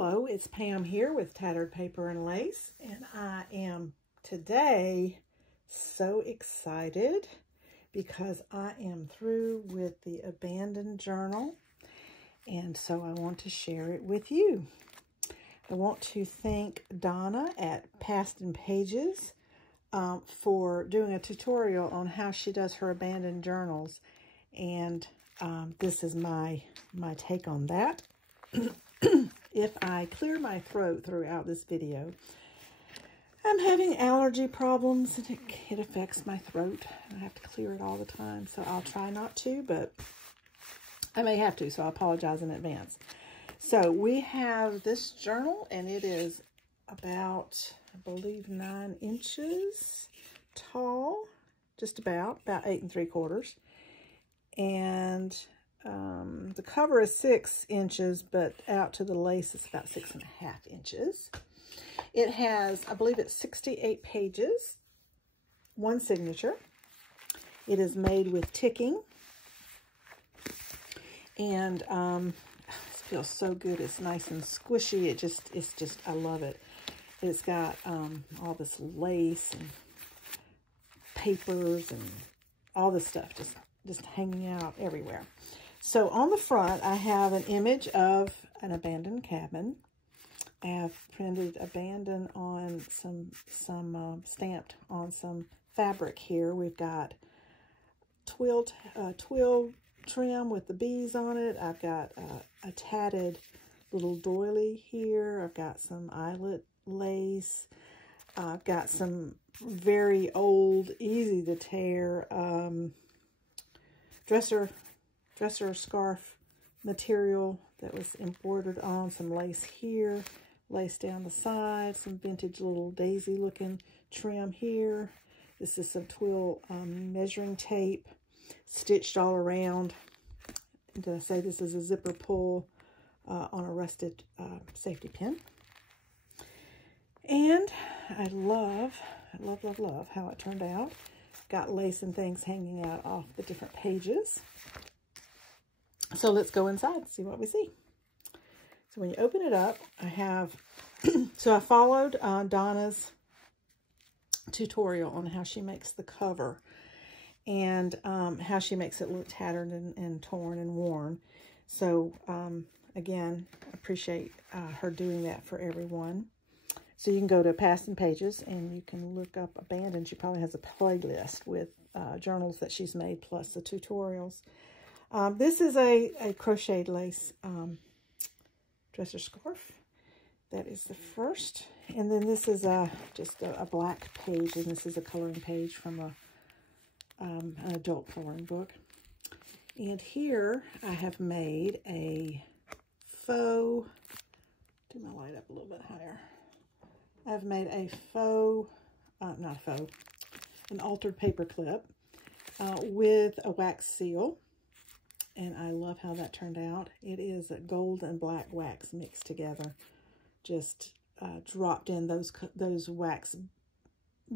Hello, it's Pam here with Tattered Paper and Lace, and I am today so excited because I am through with the abandoned journal, and so I want to share it with you. I want to thank Donna at Past and Pages for doing a tutorial on how she does her abandoned journals, and this is my take on that. If I clear my throat throughout this video, I'm having allergy problems and it affects my throat. I have to clear it all the time, so I'll try not to, but I may have to, so I apologize in advance. So we have this journal, and it is about, I believe, 9 inches tall, just about 8 3/4. And the cover is 6 inches, but out to the lace is about 6.5 inches. It has, I believe it's 68 pages, 1 signature. It is made with ticking, and it feels so good. It's nice and squishy. It's just, I love it. It's got all this lace and papers and all this stuff just hanging out everywhere. So on the front, I have an image of an abandoned cabin. I have printed abandoned on some stamped on some fabric here. We've got twill trim with the bees on it. I've got a tatted little doily here. I've got some eyelet lace. I've got some very old, easy to tear dresser scarf material that was embroidered on, some lace here, lace down the side, some vintage little daisy looking trim here. This is some twill measuring tape stitched all around. And did I say this is a zipper pull on a rusted safety pin? And I love how it turned out. Got lace and things hanging out off the different pages. So let's go inside and see what we see. So when you open it up, I have, so I followed Donna's tutorial on how she makes the cover and how she makes it look tattered and torn and worn. So again, I appreciate her doing that for everyone. So you can go to Past and Pages and you can look up Abandoned. She probably has a playlist with journals that she's made plus the tutorials. This is a crocheted lace dresser scarf. That is the first. And then this is just a black page, and this is a coloring page from an adult coloring book. And here I have made a faux, do my light up a little bit higher. I've made a faux, not faux, an altered paper clip with a wax seal. And I love how that turned out. It is a gold and black wax mixed together. Just dropped in those wax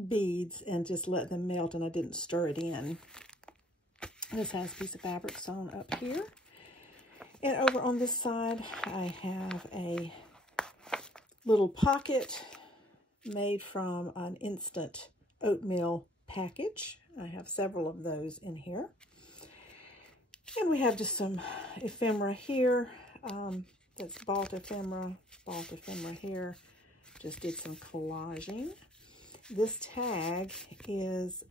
beads and just let them melt, and I didn't stir it in. This has a piece of fabric sewn up here. And over on this side, I have a little pocket made from an instant oatmeal package. I have several of those in here. And we have just some ephemera here. That's bought ephemera here. Just did some collaging. This tag is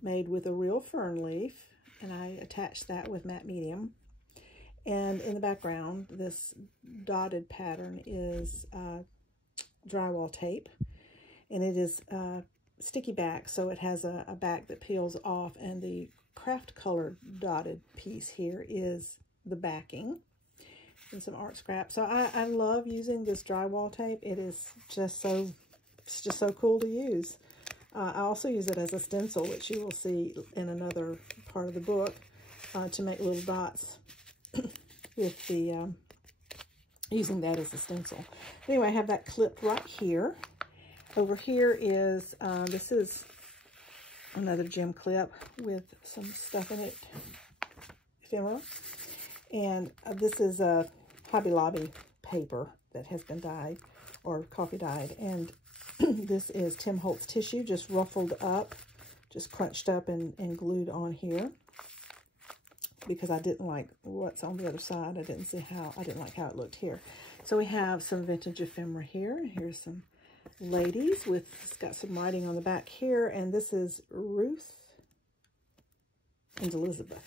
made with a real fern leaf, and I attached that with matte medium. And in the background, this dotted pattern is drywall tape, and it is sticky back, so it has a back that peels off, and the craft colored dotted piece here is the backing, and some art scrap. So I love using this drywall tape. It is just so, it's just so cool to use. I also use it as a stencil, which you will see in another part of the book, to make little dots with the using that as a stencil. Anyway, I have that clipped right here. Over here is this is another gem clip with some stuff in it, ephemera. And this is a Hobby Lobby paper that has been dyed or coffee dyed. And this is Tim Holtz tissue, just ruffled up, just crunched up and glued on here, because I didn't like what's on the other side. I didn't like how it looked here. So we have some vintage ephemera here. Here's some ladies it's got some writing on the back here, and this is Ruth and Elizabeth.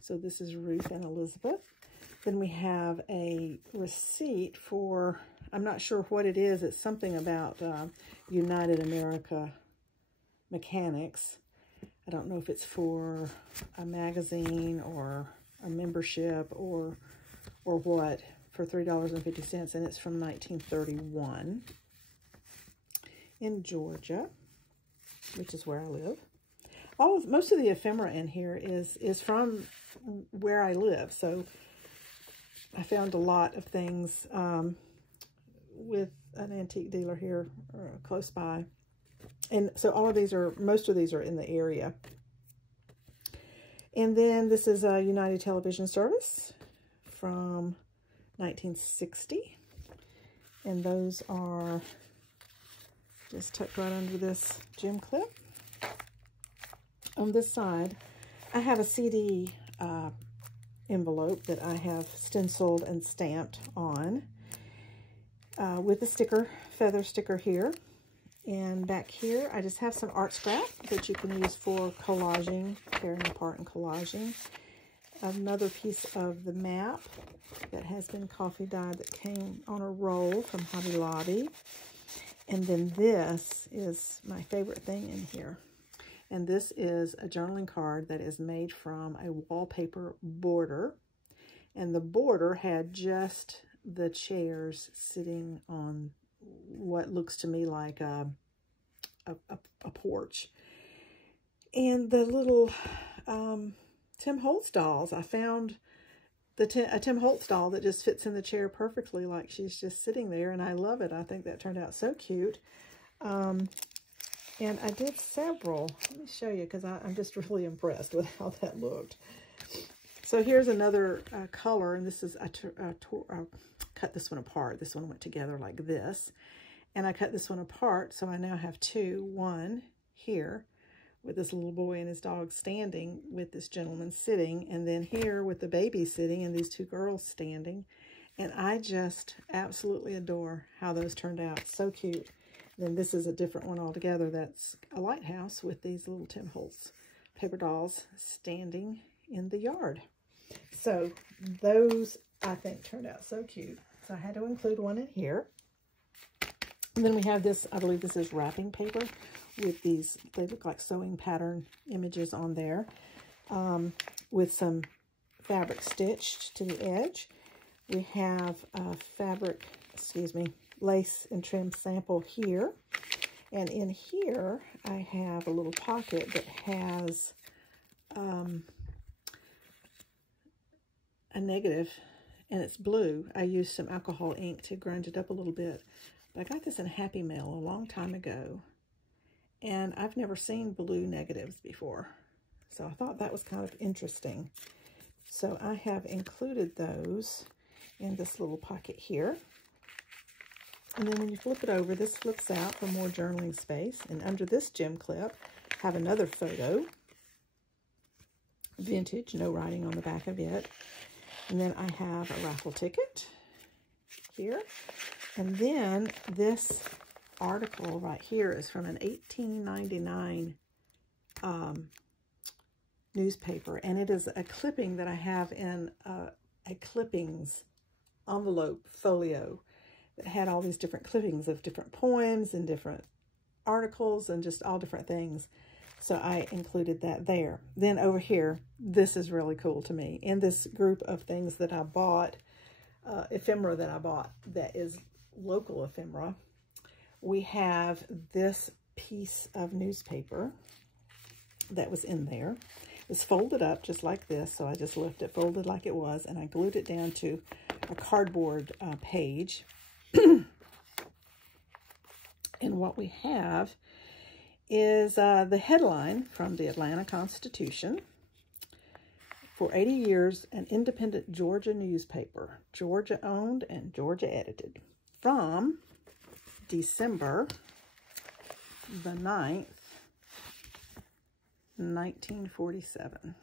So this is Ruth and Elizabeth. Then we have a receipt for, I'm not sure what it is. It's something about United America Mechanics. I don't know if it's for a magazine or a membership or what, for $3.50, and it's from 1931 in Georgia, which is where I live. Most of the ephemera in here is from where I live, so I found a lot of things with an antique dealer here close by. And so most of these are in the area. And then this is a United Television Service from 1960. And those are just tucked right under this gem clip. On this side, I have a CD envelope that I have stenciled and stamped on with a sticker, feather sticker here. And back here, I just have some art scrap that you can use for collaging, tearing apart and collaging. Another piece of the map that has been coffee dyed that came on a roll from Hobby Lobby. And then this is my favorite thing in here. And this is a journaling card that is made from a wallpaper border. And the border had just the chairs sitting on what looks to me like a porch. And the little Tim Holtz dolls, I found a Tim Holtz doll that just fits in the chair perfectly, like she's just sitting there, and I love it. I think that turned out so cute. And I did several. Let me show you, because I'm just really impressed with how that looked. So here's another color, and this is, I cut this one apart. This one went together like this. And I cut this one apart, so I now have two. One here with this little boy and his dog standing with this gentleman sitting, and then here with the baby sitting and these two girls standing. And I just absolutely adore how those turned out. So cute. Then this is a different one altogether. That's a lighthouse with these little Tim Holtz paper dolls standing in the yard. So those, I think, turned out so cute. So I had to include one in here. And then we have this, I believe this is wrapping paper with these, they look like sewing pattern images on there, with some fabric stitched to the edge. We have a fabric, lace and trim sample here. And in here, I have a little pocket that has a negative, and it's blue. I used some alcohol ink to grind it up a little bit. But I got this in Happy Mail a long time ago, and I've never seen blue negatives before. So I thought that was kind of interesting. So I have included those in this little pocket here. And then when you flip it over, this flips out for more journaling space. And under this gem clip, I have another photo. Vintage, no writing on the back of it. And then I have a raffle ticket here. And then this article right here is from an 1899 newspaper. And it is a clipping that I have in a clippings envelope folio that had all these different clippings of different poems and different articles and just all different things. So I included that there. Then over here, this is really cool to me. In this group of things that I bought, ephemera that I bought that is local ephemera, we have this piece of newspaper that was in there. It was folded up just like this, so I just left it folded like it was, and I glued it down to a cardboard page. And what we have is the headline from the Atlanta Constitution. For 80 years, an independent Georgia newspaper, Georgia owned and Georgia edited. From December the 9th, 1947.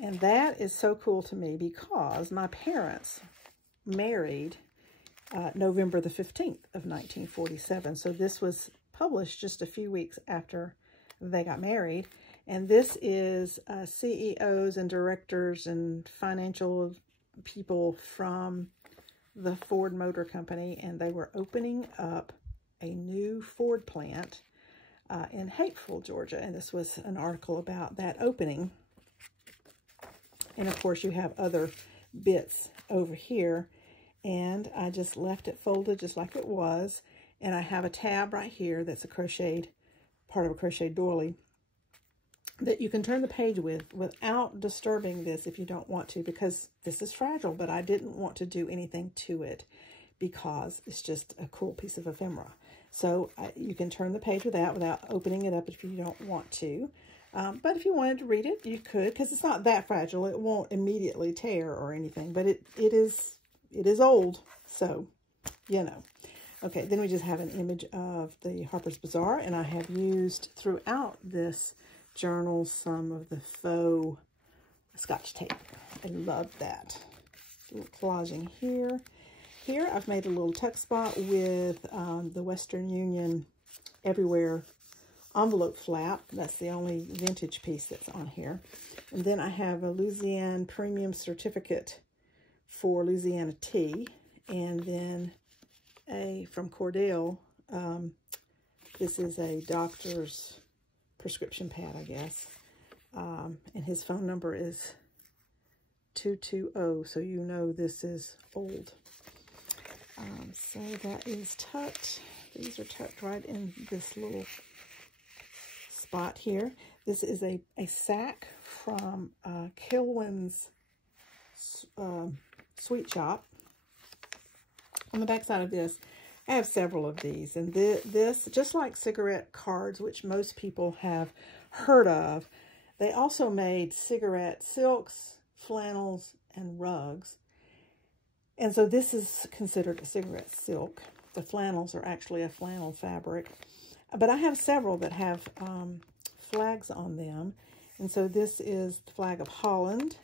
And that is so cool to me because my parents married November the 15th of 1947. So this was published just a few weeks after they got married. And this is CEOs and directors and financial people from the Ford Motor Company. And they were opening up a new Ford plant in Hapeville, Georgia. And this was an article about that opening. And of course, you have other bits over here. And I just left it folded just like it was. And I have a tab right here that's a crocheted, part of a crochet doily that you can turn the page with without disturbing this if you don't want to, because this is fragile, but I didn't want to do anything to it because it's just a cool piece of ephemera. So you can turn the page with that without opening it up if you don't want to. But if you wanted to read it, you could, because it's not that fragile. It won't immediately tear or anything, but it is old, so, you know. Okay, then we just have an image of the Harper's Bazaar, and I have used throughout this journal some of the faux Scotch tape. I love that. A little collaging here. Here I've made a little tuck spot with the Western Union Everywhere envelope flap. That's the only vintage piece that's on here. And then I have a Louisiana Premium Certificate for Louisiana tea. And then from Cordell, this is a doctor's prescription pad, I guess. And his phone number is 220, so you know this is old. So that is tucked. These are tucked right in this little spot here. This is a sack from Kilwin's Sweet Shop. On the back side of this, I have several of these. And this, just like cigarette cards, which most people have heard of, they also made cigarette silks, flannels, and rugs. And so this is considered a cigarette silk. The flannels are actually a flannel fabric. But I have several that have flags on them. And so this is the flag of Holland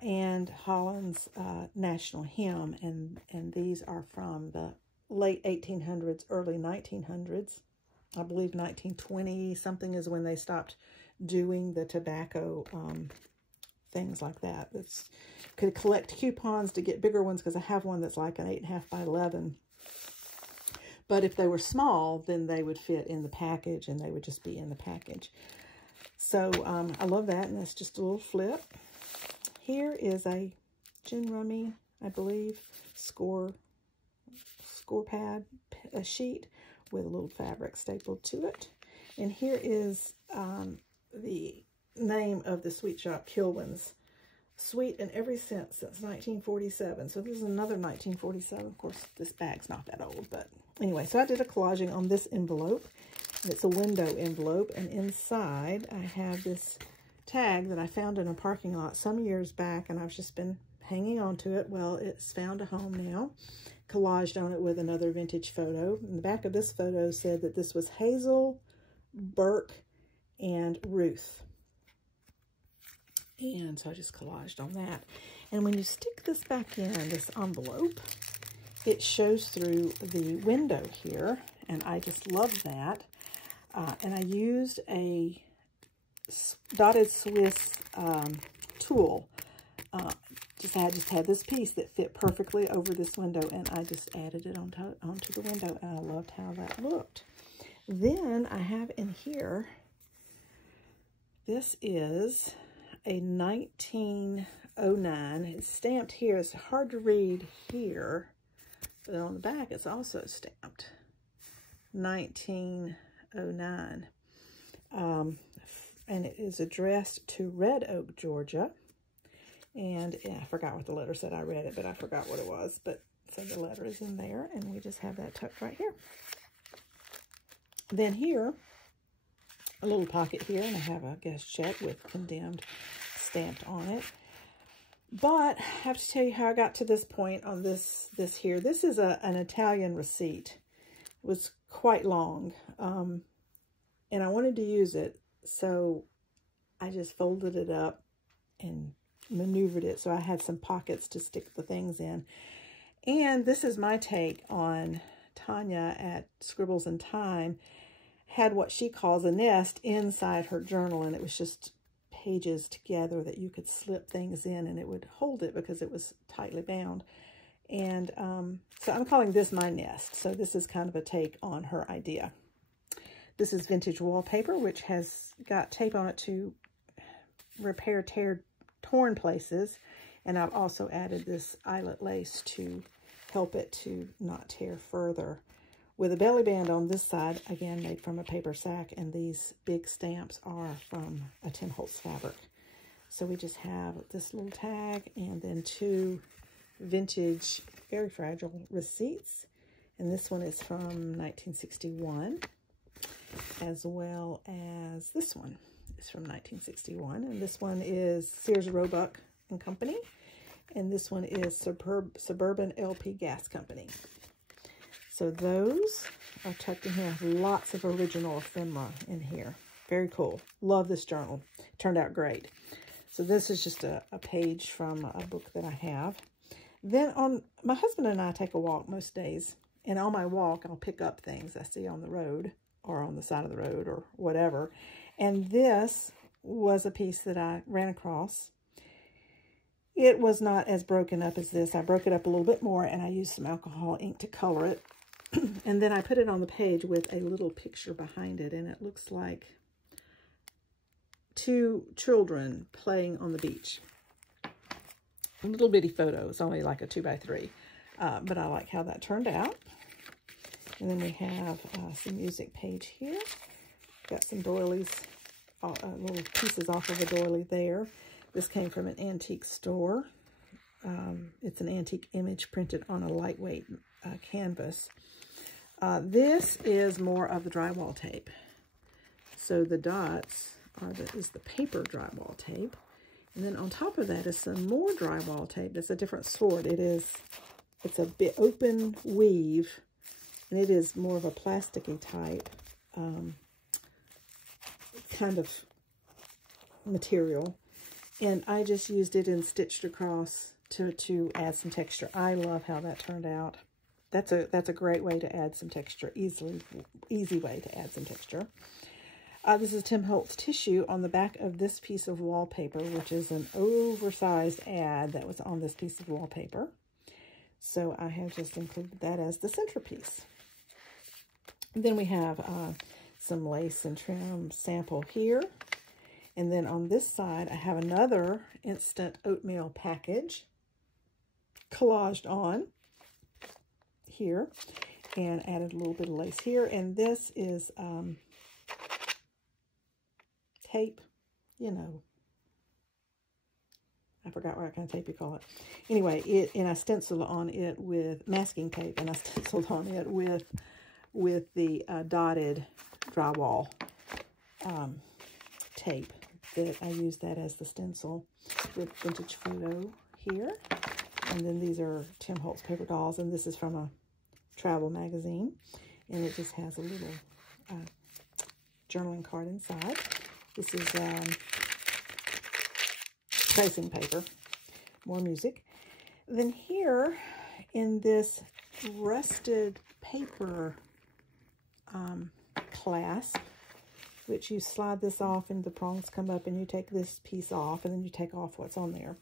and Holland's national hymn. And these are from the late 1800s, early 1900s. I believe 1920 something is when they stopped doing the tobacco things like that. It's could collect coupons to get bigger ones because I have one that's like an 8.5 by 11. But if they were small, then they would fit in the package and they would just be in the package. So I love that, and that's just a little flip. Here is a gin rummy, I believe, score pad, a sheet with a little fabric stapled to it. And here is the name of the sweet shop, Kilwin's. Sweet in every sense since 1947. So this is another 1947. Of course, this bag's not that old, but anyway. So I did a collaging on this envelope. And it's a window envelope, and inside I have this tag that I found in a parking lot some years back, and I've just been hanging on to it. Well, it's found a home now. Collaged on it with another vintage photo. And the back of this photo said that this was Hazel, Burke, and Ruth. And so I just collaged on that. And when you stick this back in, this envelope, it shows through the window here. And I just love that. And I used a dotted Swiss tulle. I just had this piece that fit perfectly over this window, and I just added it onto the window, and I loved how that looked. Then I have in here, this is a 1909. It's stamped here. It's hard to read here, but on the back it's also stamped 1909. And it is addressed to Red Oak, Georgia. And yeah, I forgot what the letter said. I read it, but I forgot what it was. But so the letter is in there, and we just have that tucked right here. Then here, a little pocket here, and I have a guest check with condemned stamped on it. But I have to tell you how I got to this point on this here. This is an Italian receipt. It was quite long, and I wanted to use it, so I just folded it up and maneuvered it so I had some pockets to stick the things in. And this is my take on Tonya at Scribbles in Time. Had what she calls a nest inside her journal, and it was just pages together that you could slip things in and it would hold it because it was tightly bound. And so I'm calling this my nest. So this is kind of a take on her idea. This is vintage wallpaper, which has got tape on it to repair torn places. And I've also added this eyelet lace to help it to not tear further. With a belly band on this side, again, made from a paper sack, and these big stamps are from a Tim Holtz fabric. So we just have this little tag and then two vintage, very fragile receipts. And this one is from 1961, as well as this one is from 1961. And this one is Sears Roebuck and Company. And this one is Suburban LP Gas Company. So those are tucked in here. Lots of original ephemera in here. Very cool. Love this journal. Turned out great. So this is just a page from a book that I have. Then my husband and I take a walk most days. And on my walk, I'll pick up things I see on the road or on the side of the road or whatever. And this was a piece that I ran across. It was not as broken up as this. I broke it up a little bit more and I used some alcohol ink to color it. And then I put it on the page with a little picture behind it, and it looks like two children playing on the beach. A little bitty photo. It's only like a 2x3, but I like how that turned out. And then we have some music page here. Got some doilies, little pieces off of a doily there. This came from an antique store. It's an antique image printed on a lightweight canvas. This is more of the drywall tape. So the dots is the paper drywall tape. And then on top of that is some more drywall tape. It's a different sort. It's a bit open weave, and it is more of a plasticky type kind of material. And I just used it and stitched across to add some texture. I love how that turned out. That's a great way to add some texture, easy way to add some texture. This is Tim Holtz tissue on the back of this piece of wallpaper, which is an oversized ad that was on this piece of wallpaper. So I have just included that as the centerpiece. And then we have some lace and trim sample here. And then on this side, I have another instant oatmeal package collaged on here and added a little bit of lace here. And this is tape, you know. I forgot what kind of tape you call it. Anyway, and I stenciled on it with masking tape, and I stenciled on it with the dotted drywall tape. That I used that as the stencil with vintage photo here. And then these are Tim Holtz paper dolls, and this is from a travel magazine. And it just has a little journaling card inside. This is tracing paper, more music. Then here in this rusted paper clasp, which you slide this off and the prongs come up and you take this piece off and then you take off what's on there.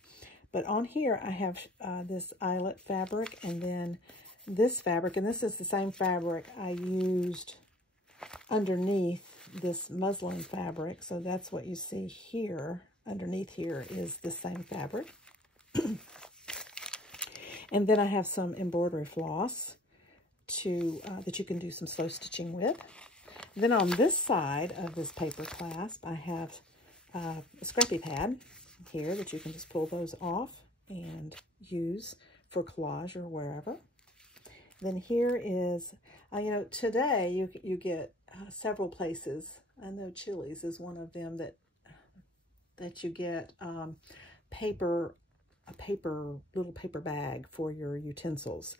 But on here I have this eyelet fabric and then this fabric, and this is the same fabric I used underneath this muslin fabric. So that's what you see here. Underneath here is the same fabric. And then I have some embroidery floss that you can do some slow stitching with. Then on this side of this paper clasp, I have a scrappy pad here that you can just pull those off and use for collage or wherever. Then here is, you know, today you get several places. I know Chili's is one of them that that you get a little paper bag for your utensils.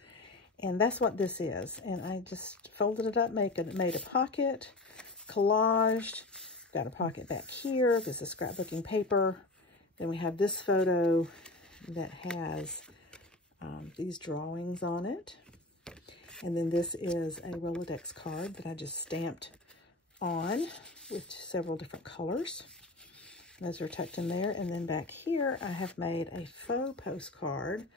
And that's what this is. And I just folded it up, made a pocket, collaged, got a pocket back here. This is scrapbooking paper. Then we have this photo that has these drawings on it. And then this is a Rolodex card that I just stamped on with several different colors. Those are tucked in there. And then back here, I have made a faux postcard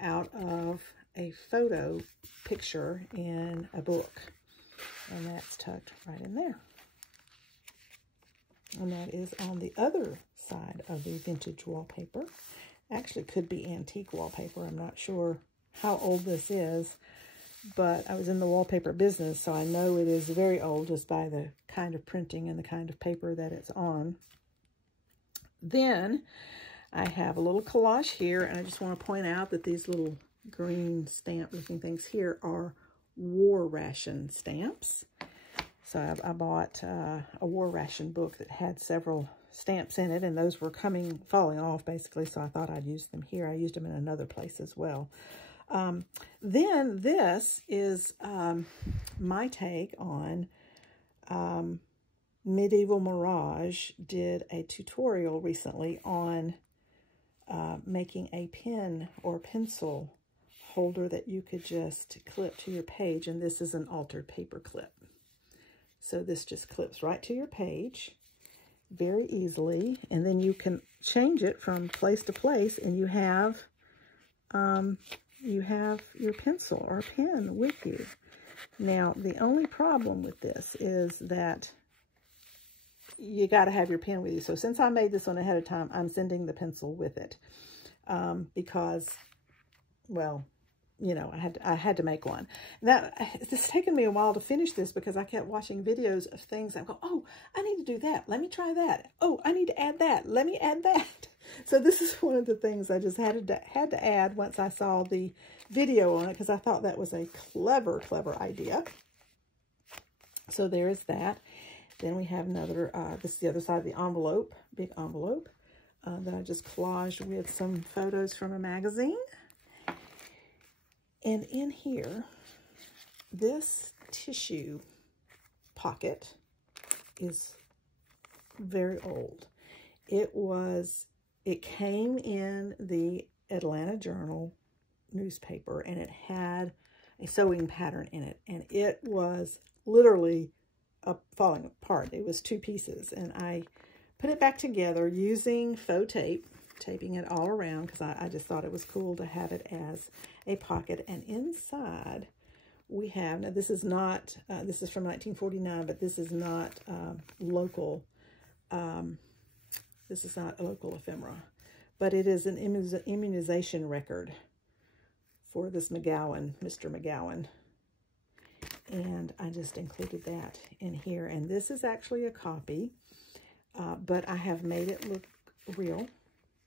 out of a photo picture in a book. And that's tucked right in there. And that is on the other side of the vintage wallpaper. Actually, could be antique wallpaper. I'm not sure how old this is, but I was in the wallpaper business, so I know it is very old just by the kind of printing and the kind of paper that it's on. Then I have a little collage here, and I just want to point out that these little green stamp-looking things here are war ration stamps. So I bought a war ration book that had several stamps in it, and those were falling off basically, so I thought I'd use them here. I used them in another place as well. Then this is my take on Medieval Mirage did a tutorial recently on making a pen or pencil holder that you could just clip to your page, and this is an altered paper clip. So this just clips right to your page very easily, and then you can change it from place to place, and you have your pencil or pen with you. Now, the only problem with this is that you got to have your pen with you. So since I made this one ahead of time, I'm sending the pencil with it because, well, you know, I had to make one. Now, it's taken me a while to finish this because I kept watching videos of things. I go, oh, I need to do that. Let me try that. Oh, I need to add that. Let me add that. So this is one of the things I just had to add once I saw the video on it, because I thought that was a clever idea. So there is that. Then we have another, this is the other side of the envelope, big envelope, that I just collaged with some photos from a magazine. And in here, this tissue pocket is very old. It came in the Atlanta Journal newspaper, and it had a sewing pattern in it, and it was literally falling apart. It was two pieces, and I put it back together using faux tape, taping it all around because I just thought it was cool to have it as a pocket. And inside we have, now this is not, this is from 1949, but this is not local. This is not a local ephemera, but it is an immunization record for this McGowan, Mr. McGowan. And I just included that in here. And this is actually a copy, but I have made it look real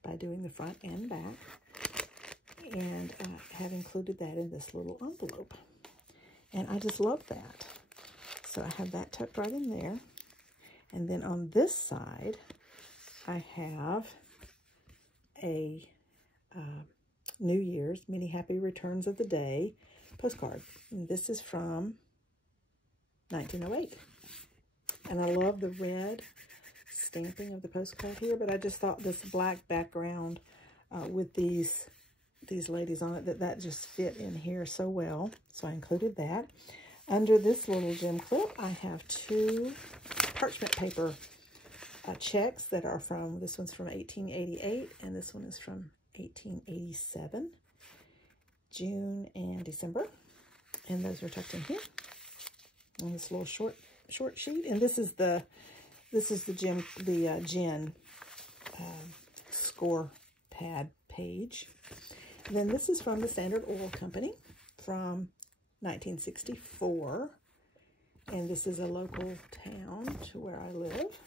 by doing the front and back, and have included that in this little envelope. And I just love that. So I have that tucked right in there. And then on this side, I have a New Year's Many Happy Returns of the Day postcard. And this is from 1908. And I love the red stamping of the postcard here, but I just thought this black background with these ladies on it, that just fit in here so well. So I included that. Under this little gem clip, I have two parchment paper checks that are from, this one's from 1888, and this one is from 1887, June and December. And those are tucked in here on this little short sheet. And this is the Jen score pad page. And then this is from the Standard Oil Company from 1964. And this is a local town to where I live.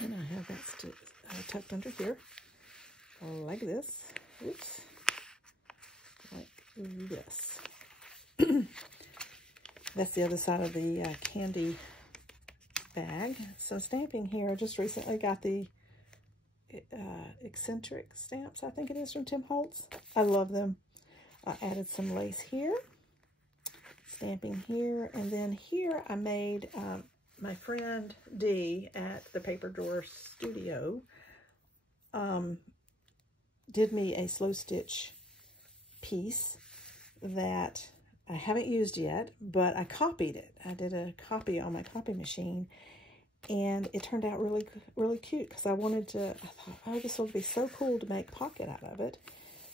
And I have that tucked under here like this. Oops. Like this. That's the other side of the candy bag. Some stamping here. I just recently got the eccentric stamps, I think it is, from Tim Holtz. I love them. I added some lace here, stamping here, and then here I made my friend Dee at the Paper Drawer Studio did me a slow stitch piece that I haven't used yet, but I copied it. I did a copy on my copy machine, and it turned out really, really cute because I thought, oh, this would be so cool to make pocket out of it.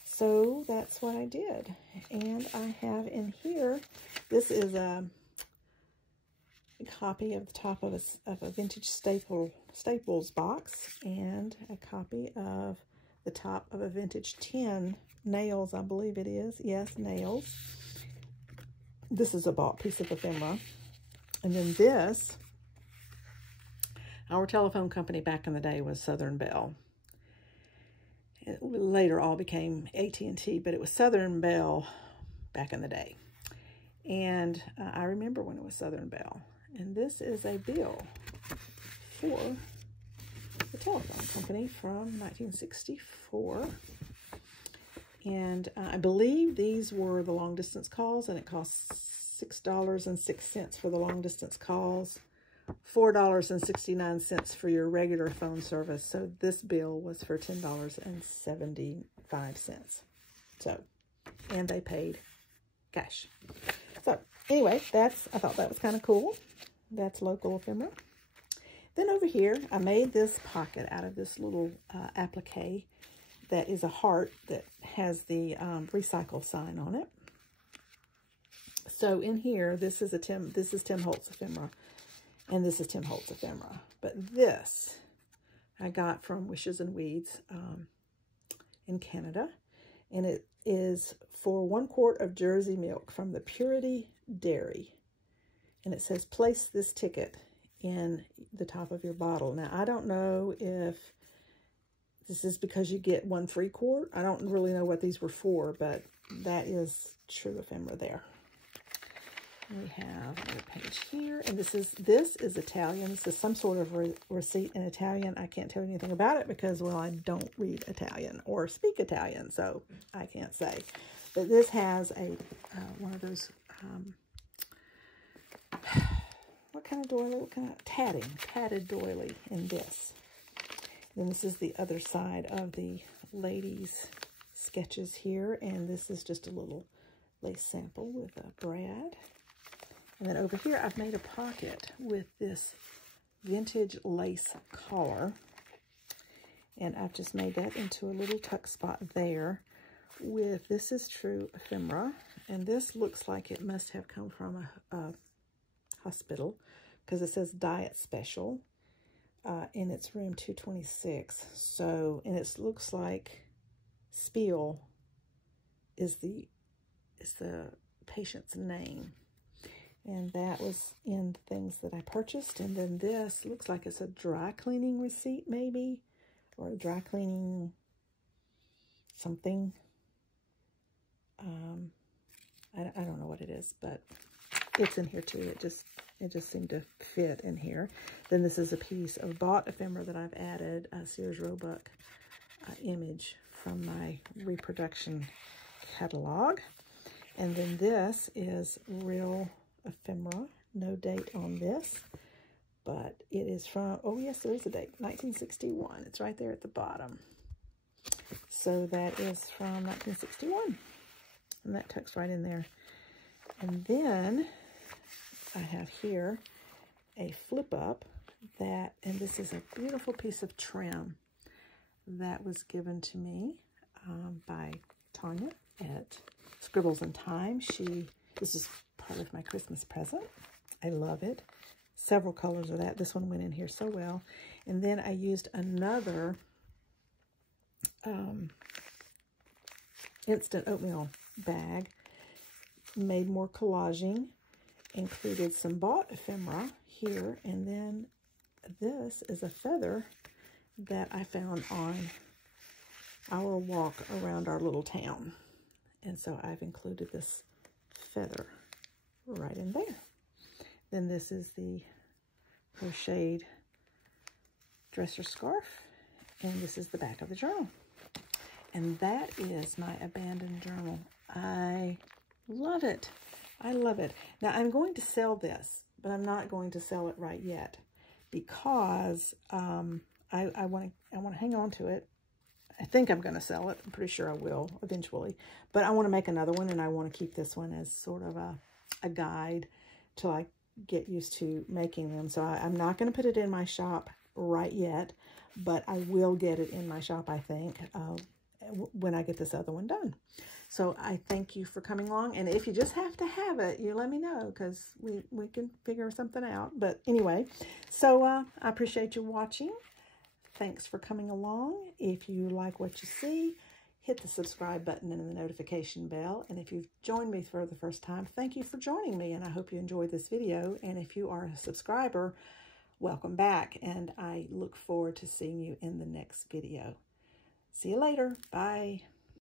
So that's what I did. And I have in here, this is a copy of the top of a vintage Staples box, and a copy of the top of a vintage tin nails, I believe it is. Yes, nails. This is a bought piece of ephemera. And then this, our telephone company back in the day was Southern Bell. It later all became AT&T, but it was Southern Bell back in the day. And I remember when it was Southern Bell. And this is a bill for the telephone company from 1964. And I believe these were the long distance calls, and it cost $6.06 for the long distance calls, $4.69 for your regular phone service. So this bill was for $10.75. So, and they paid cash. So anyway, I thought that was kind of cool. That's local ephemera. Then over here, I made this pocket out of this little applique that is a heart that has the recycle sign on it. So in here, this is Tim Holtz ephemera, and this is Tim Holtz ephemera. But this I got from Wishes and Weeds in Canada, and it is for 1 quart of Jersey milk from the Purity Dairy. And it says, place this ticket in the top of your bottle. Now, I don't know if this is because you get 1 3/4. I don't really know what these were for, but that is true ephemera there. We have another page here, and this is Italian. This is some sort of receipt in Italian. I can't tell you anything about it because, well, I don't read Italian or speak Italian, so I can't say. But this has a one of those what kind of doily? What kind of tatted doily in this. Then this is the other side of the ladies' sketches here, and this is just a little lace sample with a brad. And then over here, I've made a pocket with this vintage lace collar, and I've just made that into a little tuck spot there with, this is true ephemera, and this looks like it must have come from a hospital because it says diet special. And it's room 226. So, and it looks like Spiel is the patient's name. And that was in the things that I purchased. And then this looks like it's a dry cleaning receipt, maybe, or a dry cleaning something. I don't know what it is, but it's in here too. It just seemed to fit in here. Then this is a piece of bought ephemera that I've added a Sears Roebuck image from my reproduction catalog. And then this is real ephemera. No date on this, but it is from, oh yes, there is a date, 1961. It's right there at the bottom. So that is from 1961. And that tucks right in there. And then I have here a flip up that, and this is a beautiful piece of trim that was given to me by Tonya at Scribbles in Time. This is part of my Christmas present. I love it. Several colors of that. This one went in here so well. And then I used another instant oatmeal bag, made more collaging, included some bought ephemera here, and then this is a feather that I found on our walk around our little town. And so I've included this feather right in there. Then this is the crocheted dresser scarf. And this is the back of the journal. And that is my abandoned journal. I love it. I love it. Now, I'm going to sell this, but I'm not going to sell it right yet because I want to hang on to it. I think I'm going to sell it. I'm pretty sure I will eventually. But I want to make another one, and I want to keep this one as sort of a guide till I get used to making them. So I'm not going to put it in my shop right yet, but I will get it in my shop, I think, when I get this other one done. So I thank you for coming along. And if you just have to have it, you let me know, because we can figure something out. But anyway, so I appreciate you watching. Thanks for coming along. If you like what you see, hit the subscribe button and the notification bell. And if you've joined me for the first time, thank you for joining me. And I hope you enjoyed this video. And if you are a subscriber, welcome back. And I look forward to seeing you in the next video. See you later. Bye.